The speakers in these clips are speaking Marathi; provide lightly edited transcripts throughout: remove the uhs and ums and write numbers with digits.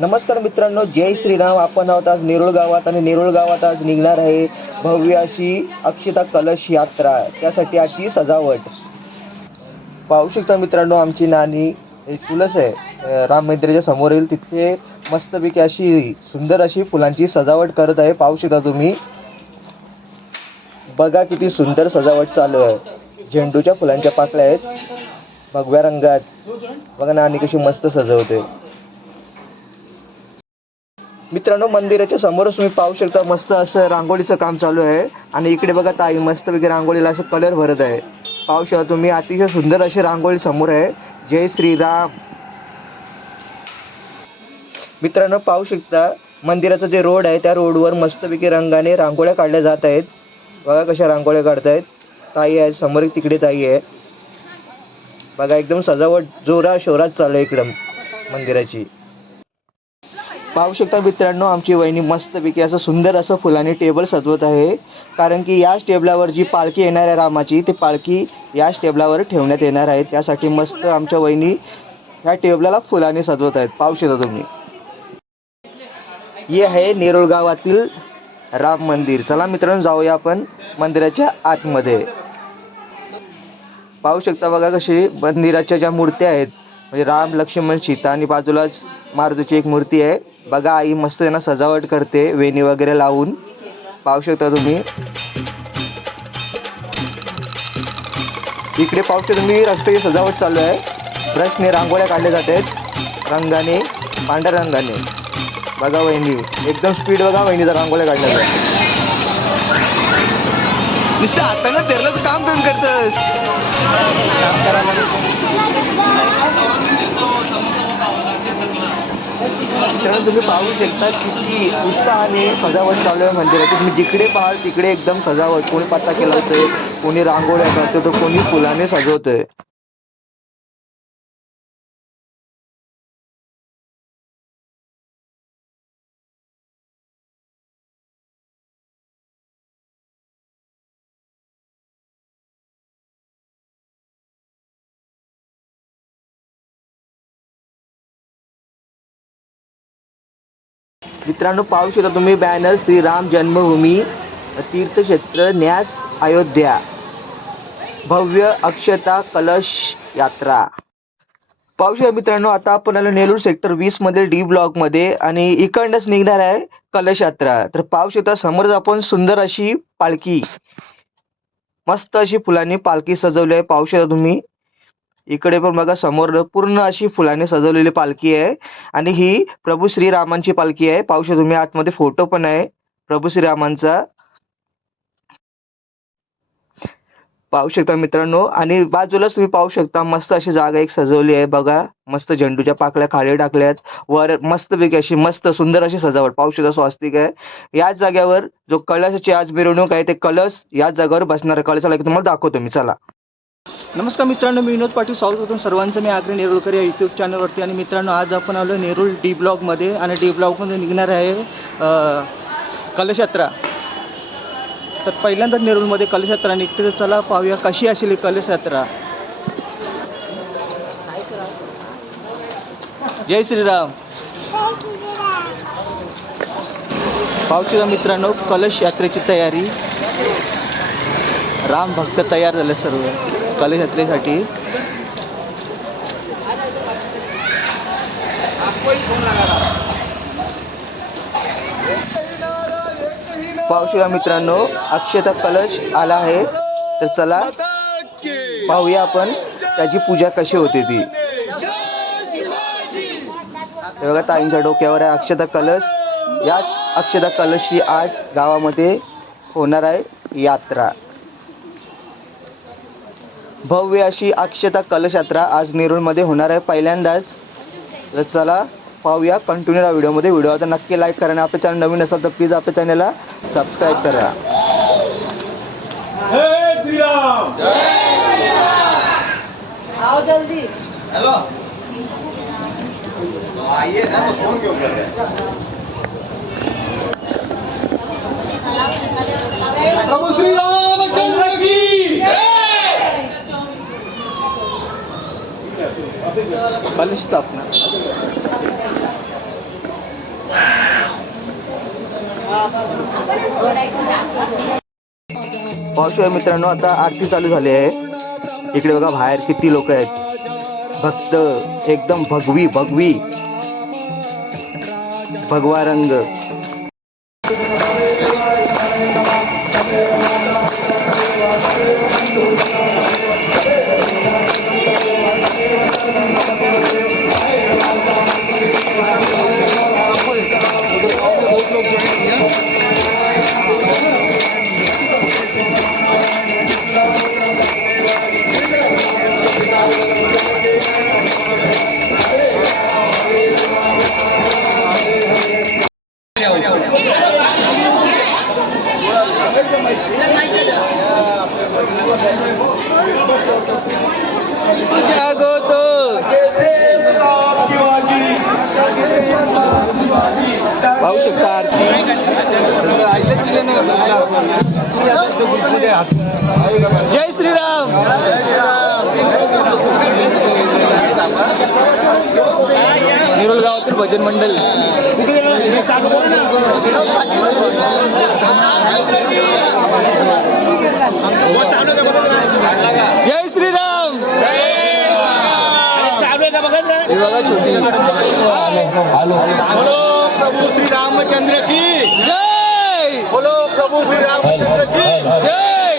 नमस्कार मित्रांनो, जय श्रीराम. आपण आहोत आज नेरूळ गावात आणि नेरूळ गावात आज निघणार आहे भव्य अशी अक्षता कलश यात्रा. त्यासाठी आजची सजावट पाहू शकता मित्रांनो. आमची नानी एक तुळस आहे राम मंदिराच्या समोरील, तिथे मस्तपैकी अशी सुंदर अशी फुलांची सजावट करत आहे. पाहू शकता तुम्ही, बघा किती सुंदर सजावट चालू आहे. झेंडूच्या फुलांच्या पाकळ्या आहेत भगव्या रंगात. बघा नानी कशी मस्त सजवते. मित्रांनो, मंदिराच्या समोरच तुम्ही पाहू शकता मस्त असं रांगोळीचं काम चालू आहे. आणि इकडे बघा ताई मस्तपैकी रांगोळीला असं कलर भरत आहे. पाहू शकता तुम्ही, अतिशय सुंदर अशी रांगोळी समोर आहे. जय श्रीराम. मित्रांनो पाहू शकता, मंदिराचा जे रोड आहे त्या रोडवर मस्तपैकी रंगाने रांगोळ्या काढल्या जात आहेत. बघा कशा रांगोळ्या काढतायत. ताई आहे समोर, तिकडे ताई आहे. बघा एकदम सजावट जोरा शोरात चालू आहे इकडं मंदिराची. पाहू शकता मित्रांनो, आमची वहिनी मस्तपैकी असं सुंदर असं फुलांनी टेबल सजवत आहे. कारण की याच टेबलावर जी पालखी येणार आहे रामाची, ती पालखी याच टेबलावर ठेवण्यात येणार आहे. त्यासाठी मस्त आमच्या वहिनी ह्या टेबलाला फुलांनी सजवत आहेत. पाहू शकता तुम्ही. हे आहे नेरूळ गावातील राम मंदिर. चला मित्रांनो, जाऊया आपण मंदिराच्या आतमध्ये. पाहू शकता बघा कशी मंदिराच्या ज्या मूर्त्या आहेत, म्हणजे राम लक्ष्मण सीता आणि बाजूलाच मारुतीची एक मूर्ती आहे. बघा आई मस्त त्यांना सजावट करते वेणी वगैरे लावून. पाहू शकता तुम्ही. इकडे पाहू शकता तुम्ही, रस्त्याची सजावट चालू आहे. ब्रशने रांगोळ्या काढल्या जात आहेत रंगाने, पांढऱ्या रंगाने. बघा वहिनी एकदम स्पीड. बघा वहिनीचा रांगोळ्या काढल्या जातात. नुसतं हातानं तेरलं काम पण करतस. काम करायला मित्रांनो तुम्ही पाहू शकता किती उत्साहाने सजावट चालू आहे मंदिराची. तुम्ही जिकडे पाहाल तिकडे एकदम सजावट. कोणी पत्ता केला होतोय, कोणी रांगोळ्या करतो, तर कोणी फुलाने सजवतोय. मित्रांनो पाहू शकता तुम्ही बॅनर, श्रीराम जन्मभूमी तीर्थक्षेत्र न्यास अयोध्या भव्य अक्षता कलश यात्रा. पाहू शकता मित्रांनो, आता आपण आलो नेरूळ सेक्टर 20 मधील डी ब्लॉक मध्ये आणि इकडनंच निघणार आहे कलश यात्रा. तर पाहू शकता समोरच आपण सुंदर अशी पालखी, मस्त अशी फुलांनी पालखी सजवली आहे. पाहू शकता तुम्ही. इकडे पण बघा समोर पूर्ण अशी फुलाने सजवलेली पालखी आहे. आणि ही प्रभू श्रीरामांची पालखी आहे. पाहू शकता तुम्ही, आतमध्ये फोटो पण आहे प्रभू श्रीरामांचा. पाहू शकता मित्रांनो. आणि बाजूलाच तुम्ही पाहू शकता मस्त अशी जागा एक सजवली आहे. बघा मस्त झेंडूच्या पाकळ्या खाली टाकल्यात. वर मस्तपैकी अशी मस्त सुंदर अशी सजावट. पाहू शकता स्वास्तिक आहे. याच जागेवर जो कलशाची आज मिरवणूक आहे, ते कलश याच जागेवर बसणार आहे. कलशाला तुम्हाला दाखवतो मी. चला. नमस्कार मित्रांनो, मी विनोद पाटील. स्वागत करतो सर्वांचं मी आग्रे नेरूळकर या यूट्यूब चॅनलवरती. आणि मित्रांनो आज आपण आलो नेरूळ डी ब्लॉकमध्ये आणि डी ब्लॉकमध्ये निघणार आहे कलश यात्रा. तर पहिल्यांदा नेरूळमध्ये कलश यात्रा निघते. तर चला पाहूया कशी असेल ही कलश यात्रा. जय श्रीराम. पाहू शकता मित्रांनो, कलश यात्रेची तयारी. राम भक्त तयार झाले सर्व कलश यात्रेसाठी. पाहू शकता मित्रांनो, अक्षता कलश आला आहे. तर चला पाहूया आपण त्याची पूजा कशी होते ती. बघा ताईंच्या डोक्यावर आहे अक्षता कलश. याच अक्षता कलशची आज गावामध्ये होणार आहे यात्रा. भव्य अशी अक्षता कलश यात्रा आज नेरूळमध्ये होणार आहे पहिल्यांदाच. तर चला पाहूया कंटिन्यू या व्हिडिओमध्ये. व्हिडिओ आता नक्की लाईक करा आणि आपल्या चॅनल नवीन असाल तर प्लीज आपल्या चॅनलला सबस्क्राईब करा. जय श्रीराम. जय श्रीराम. आओ जल्दी. हेलो तो आइए ना, तो फोन क्यों कर रहे हैं. प्रभु श्री रामचंद्र की जय. कलश स्थापना. पाहू शकता मित्रांनो, आता आरती चालू झाली आहे. इकडे बघा बाहेर किती लोक आहेत, भक्त एकदम भगवी भगवी भगवा रंग. पाहू शकता आरती. जय श्रीराम. निरोल गावातील भजन मंडळ. जय श्रीराम. बघा छोटी. बोलो प्रभु श्री रामचंद्र की जय. बोलो प्रभु श्री रामचंद्र की जय.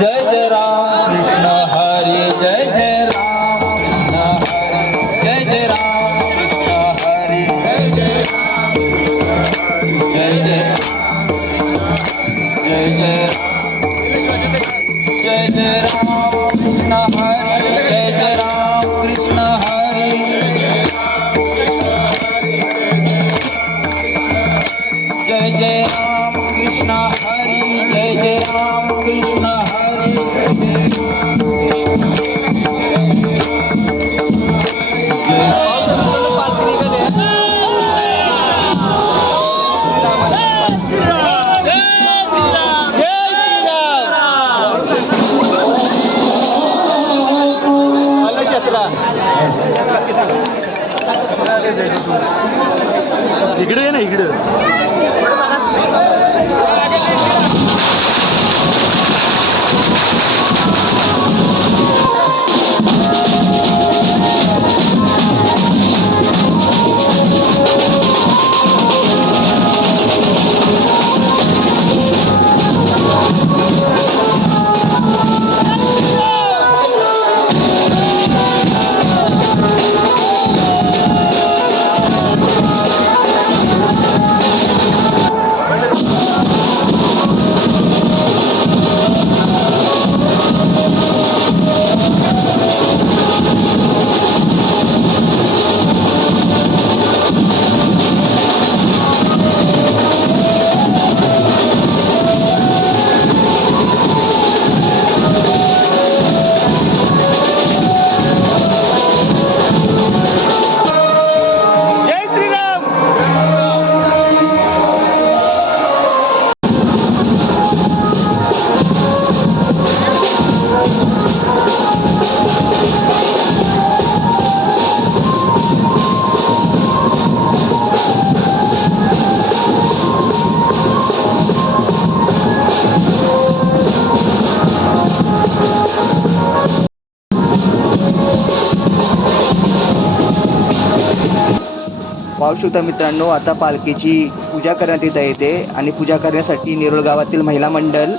जय जय राम कृष्ण हरी जय जय राम कृष्ण हरी जय जय राम कृष्ण हरी जय जय जय जय जय जय राम कृष्ण हरी जय जय राम कृष्ण हरी जय जय राम कृष्ण हरी जय जय राम कृष्ण हरी इकडे ये ना, इकडे. पाहू शकता मित्रांनो, आता पालखीची पूजा करण्यात येत आहे आणि पूजा करण्यासाठी निरोळ गावातील महिला मंडळ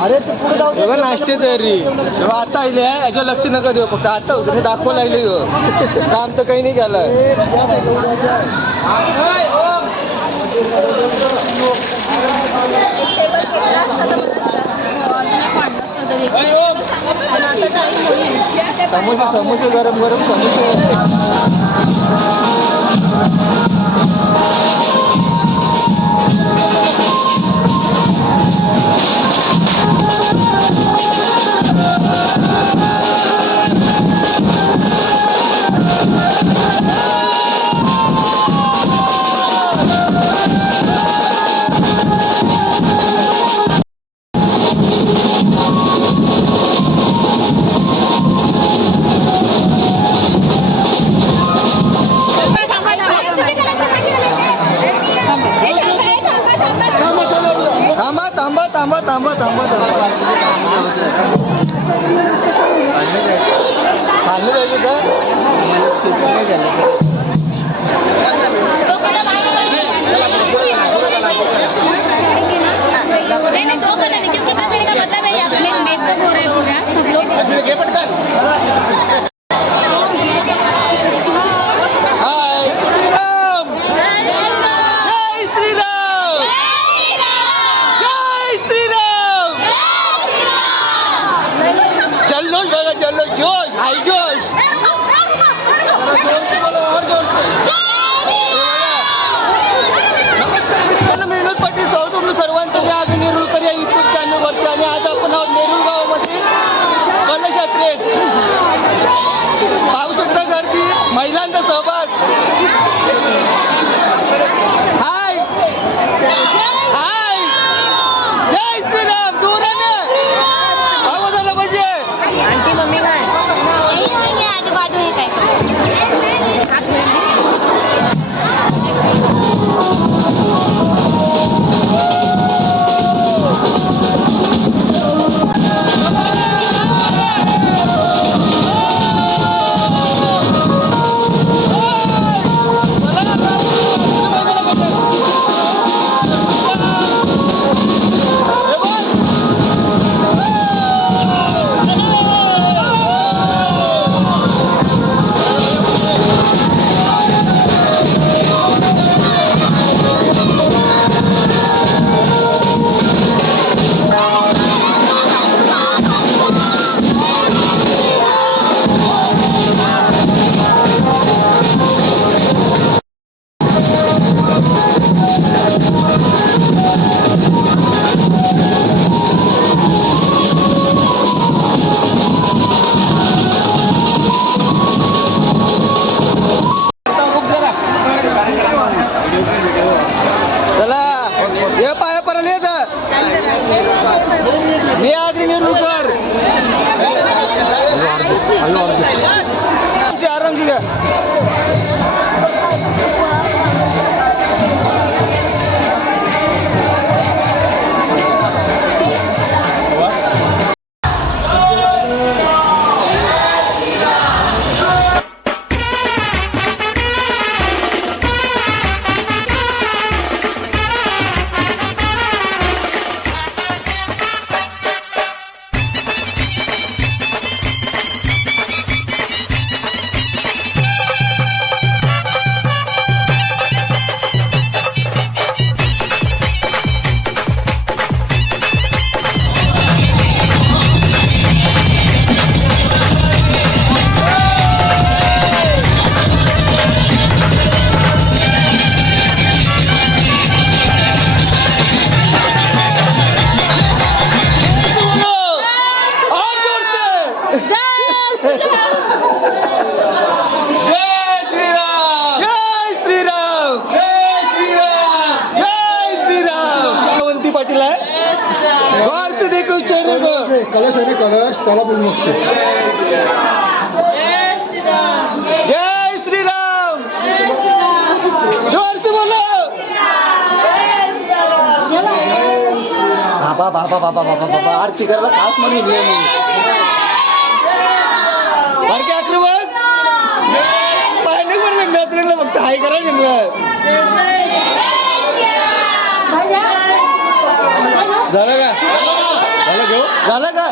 अरे तू पुढे जाऊ दे नाश्ते तरी आता आले याच्या लक्ष नका देऊ फक्त आता होतं दाखवा लागले काम तर काही नाही केलं समोसे समोसे गरम गरम समोसे थांबा थांबा थांबा थांबा थांबा थांबा खाल्लं जायचं का जल्लोष बघा जल्लोष जोश हाय जोश नमस्कार मेहनत पाटील सह तुमचं सर्वांचं मी आज नेरुळकर या युट्यूब चॅनलवरती आणि आज आपण आहोत नेरुळ गावामध्ये कलश यात्रेत पाहू शकता गर्दी महिलांचा सहभाग हाय हाय जय श्रीराम जोराने आवाज आला पाहिजे आंटी मम्मी काय आजूबाजू हे काय चला ये पाया पर येत मी आग्री नेरुळकर आराम घ्या पाटील आहे गौर से देखो चेहरे को कलश आहे ना कलश त्याला बोलू नक्षे जय श्री राम जोर से बोलो बाबा बाबा बाबा बाबा बाबा आरती करायला खास म्हणून निघले मी बरं काय अकरा बघ पाहिजे बरं मैत्रिणीला फक्त हाय करायला निघलं झालं का झालं घेऊ झालं का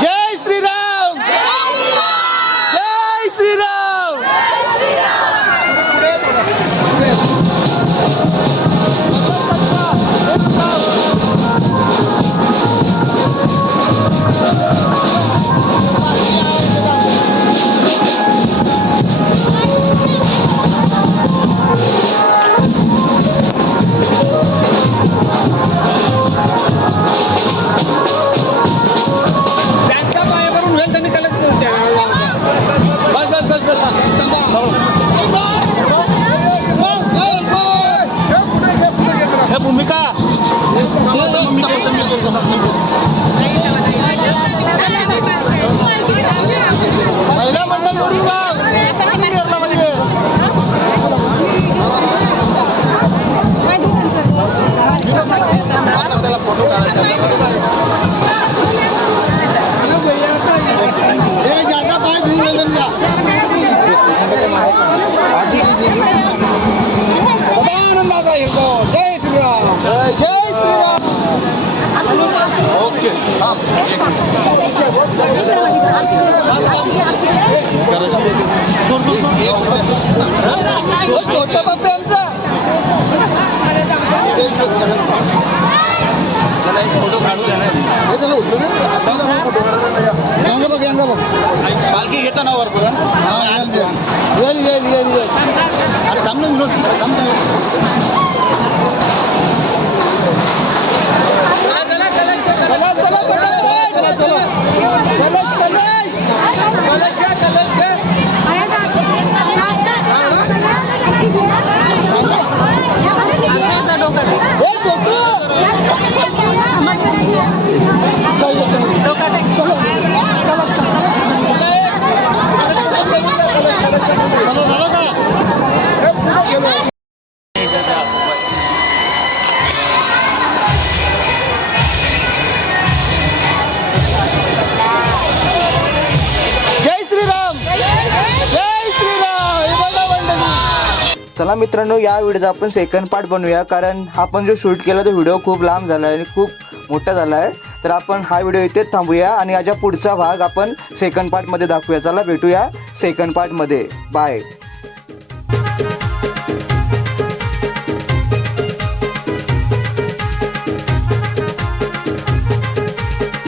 जय श्रीराम जय श्रीराम ज्यादा पाय घेऊन गेलं जा आनंदाचा येतो. जय श्रीराम. जय श्रीराम. ओके छोटा बाप्पा आमचा फोटो काढू द्या ना. यांगा बघ यांगा बघ. पालखी घेतो ना वर पुरण. हा येईल येईल येईल येईल येईल. अरे थांब ना विनोद थांब ना. चला चला पटापट. कलश कलश कलश घ्या कलश घ्या. ए छोटू झालं का? जय श्रीराम. जय श्रीराम. हे बघा मंडळी. चला मित्रांनो, या व्हिडिओचा आपण सेकंड पार्ट बनवूया, कारण आपण जो शूट केला तो व्हिडिओ खूप लांब झाला आहे आणि खूप मोठा झाला आहे. तर आपण हा व्हिडिओ इथेच थांबूया आणि याच्या पुढचा भाग आपण सेकंड पार्टमध्ये दाखवूया. चला भेटूया सेकंड पार्टमध्ये. बाय.